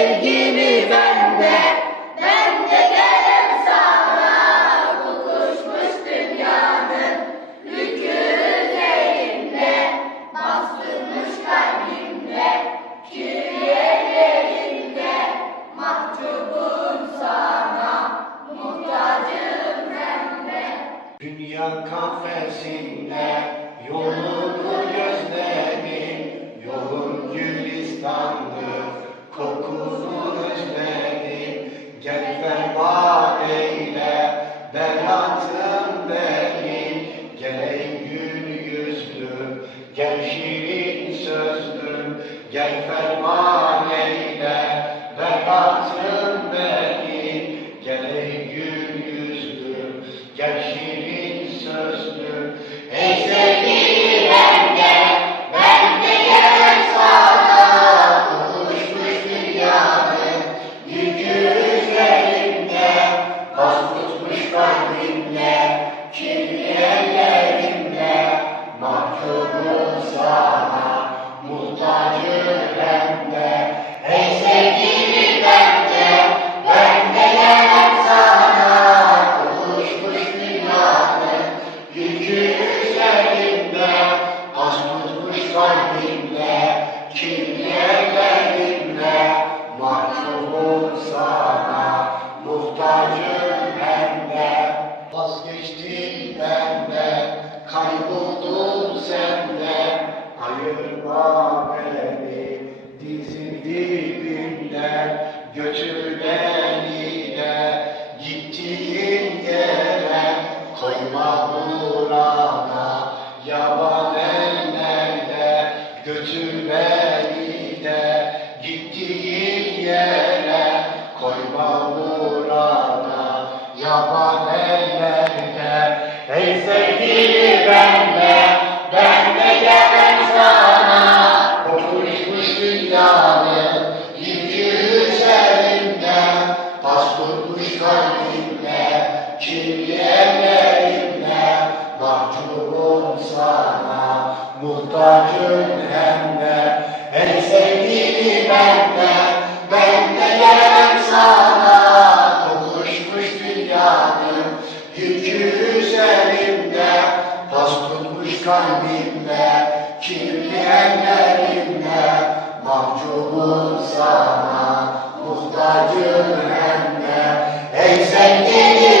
sevgimi bende, ben de gelem sana. Kokuşmuş dünyanın yükü üzerimde, bastırmış kalbimde, kirli ellerimde. Mahcubum sana, muhtacım ben de. Dünya kafesinde yolunu gözledim, yolun gülistandır, kokunu özledim. Gel ferman eyle, beratım benim, gel ey gül yüzlüm, gel şirin sözlüm. Gel ferman eyle, beratım benim, gel ey gül yüzlüm, gel şirin sözlüm. Ey sevgili ben de gelem sana. Kokuşmuş dünyanın yükü üzerimde, bas tutmuş kalbimde, kirli ellerimde. Mahcubum sana, muhtacım ben de. Ey sevgili ben de gelem sana. Kokuşmuş dünyanın yükü üzerimde, bas tutmuş kalbimde, kirli ellerimde. Mahcubum sana, muhtacım ben de. Vazgeçtim benden, kayboldum senden. Ayırma beni dizin dibinden, götür beni de gittiğin yere. Koyma burada yaban ellerde, götür beni de gittiğin yere. Koyma burada yaban ellerde. Ey sevgili ben de gelem sana. Kokuşmuş dünyanın yükü üzerimde, bas tutmuş kalbimde, kirli ellerimde. Mahcubum sana, muhtacım hem de. Ey sevgili ben de gelem sana. Kokuşmuş dünyanın yükü üzerimde, bas tutmuş kalbimde, kirli ellerimde. Mahcubum sana, muhtacım hem de. Ey sevgili